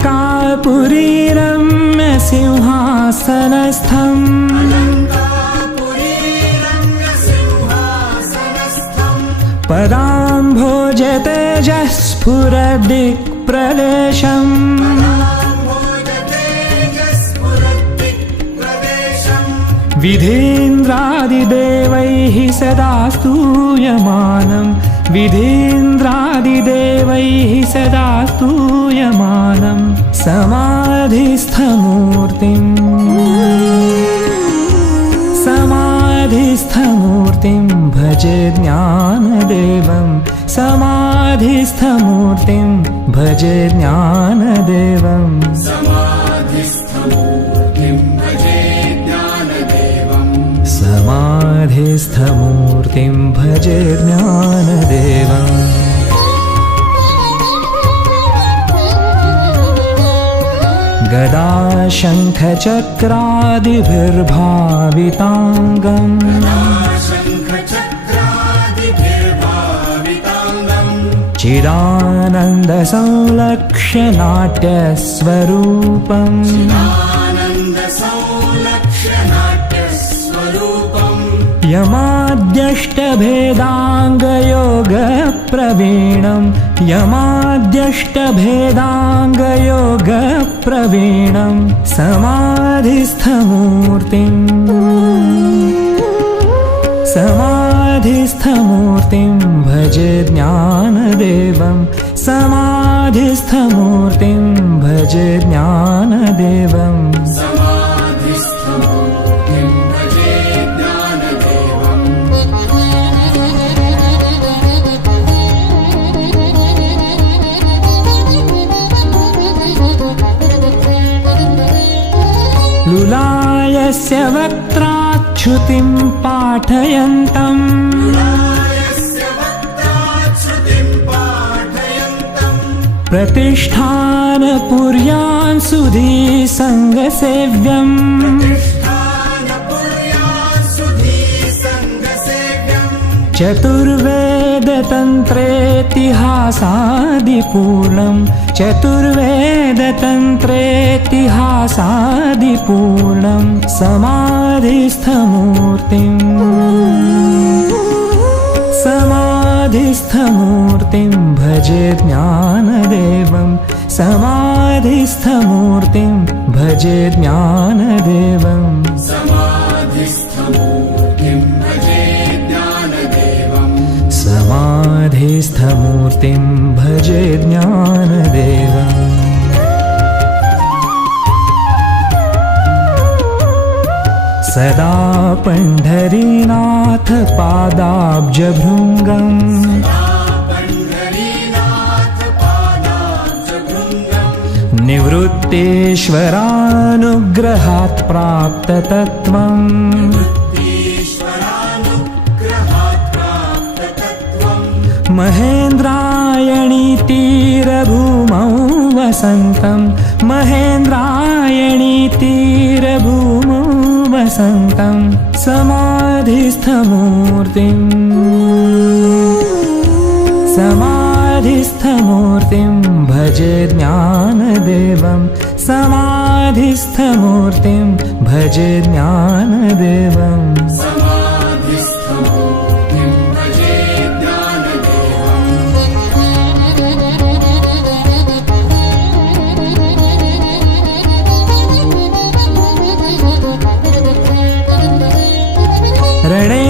अलङ्कारपुरी रम्यसिंहासनस्थम् पदाम्भोजतेजः स्फुरद्दिक्प्रदेशम् विधीन्द्रादिदेवैः सदा स्तूयमानम् विधीन्द्रादिदेवैः सदा स्तूयमानम् समाधिस्थमूर्तिम् समाधिस्थमूर्तिं भजे ज्ञानदेवम् समाधिस्थमूर्तिं भजे ज्ञानदेवम् समाधिस्थमूर्तिं भजे ज्ञानदेवम् गदा शङ्खचक्रादिभिर्भाविताङ्गम् चिदानन्दसंलक्ष्य नाट्यस्वरूपम् यमाद्यष्टभेदाङ्गयोगप्रवीणं यमाद्यष्टभेदाङ्गयोगप्रवीणं समाधिस्थमूर्तिम् समाधिस्थमूर्तिं भजे ज्ञानदेवम् समाधिस्थमूर्तिं भजे ज्ञानदेवम् लुलायस्य वक्त्राच्छ्रुतिं पाठयन्तम् प्रतिष्ठानपुर्यान् सुधीसङ्गसेव्यम् चतुर्वेदतन्त्रेतिहासादिपूर्णम् चतुर्वेदतन्त्रेतिहासादिपूर्णं समाधिस्थमूर्तिम् समाधिस्थमूर्तिं भजे ज्ञानदेवम् समाधिस्थमूर्तिं भजे ज्ञानदेवम् समाधिस्थमूर्तिं भजे ज्ञानदेवम् सदा पंढरीनाथ पादाब्जभृङ्गम् निवृत्तेश्वरानुग्रहात् प्राप्ततत्त्वम् महेन्द्रायणी तीरभूमौ वसन्तं महेन्द्रायणी तीरभूमौ वसन्तं समाधिस्थमूर्तिम् समाधिस्थमूर्तिं भजे ज्ञानदेवम् समाधिस्थमूर्तिं भजे ज्ञानदेवम् रणे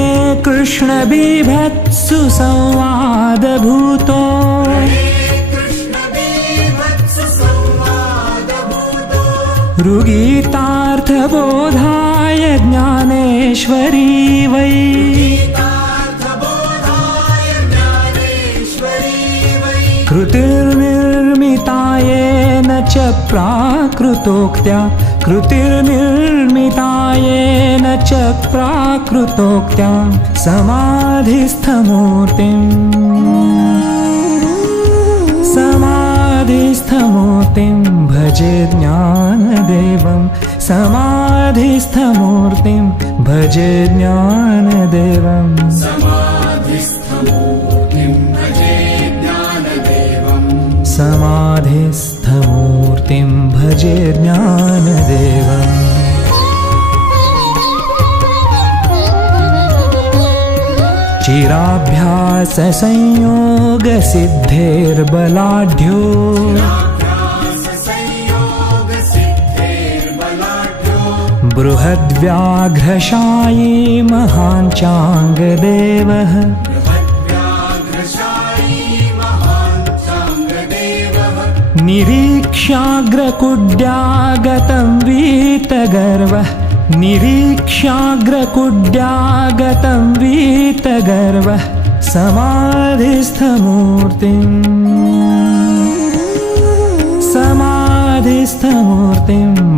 कृष्णबीभत्सु संवादभूतो ऋगीतार्थबोधाय ज्ञानेश्वरी वै कृतिर्निर्मितायेन च प्राकृतोक्त्या कृतिर्निर्मितायेन च प्राकृतोक्त्या समाधिस्थमूर्तिम् समाधिस्थमूर्तिं भजे ज्ञानदेवम् समाधिस्थमूर्तिं भजे ज्ञानदेवम् समाधिस्थमूर्तिं चिराभ्याससंयोगसिद्धेर्बलाढ्यो भजे ज्ञानदेवम् चिराभ्याससंयोगसिद्धेर्बलाढ्यो बृहद्व्याघ्रशायी महाञ्चाङ्गदेवः निरीक्ष्याग्रकुड्यागतं वीतगर्वः निरीक्ष्याग्रकुड्यागतं वीतगर्वः समाधिस्थमूर्तिं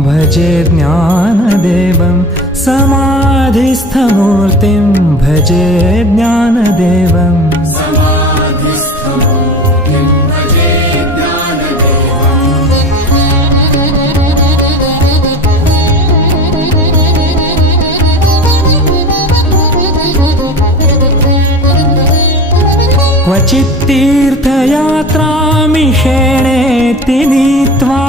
भजे ज्ञानदेवं समाधिस्थमूर्तिं भजे ज्ञानदेवम् क्वचित्तीर्थयात्रामिषेणेति नीत्वा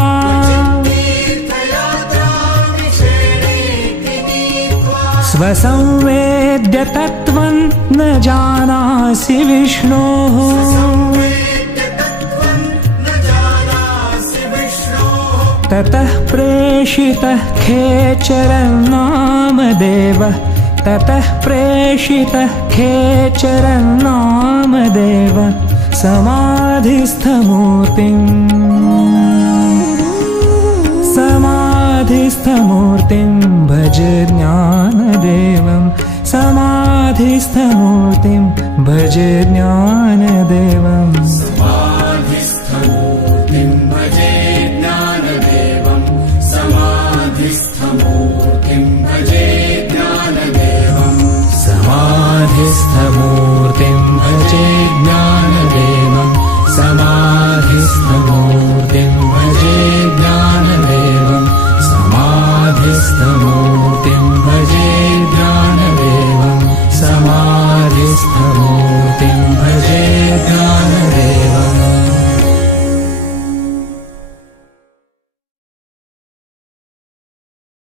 स्वसंवेद्य तत्त्वं न जानासि विष्णोः ततः प्रेषितः खेचरं नामदेवः ततः प्रेषितः खेचरं नामदेवः समाधिस्थमूर्तिं भज ज्ञानदेवं समाधिस्थमूर्तिं भज ज्ञानदेवम् समाधिस्थमूर्तिं भजे ज्ञानदेवं समाधिस्थमूर्तिं भजे ज्ञानदेवं समाधिस्थमूर्तिं भजे ज्ञानदेवं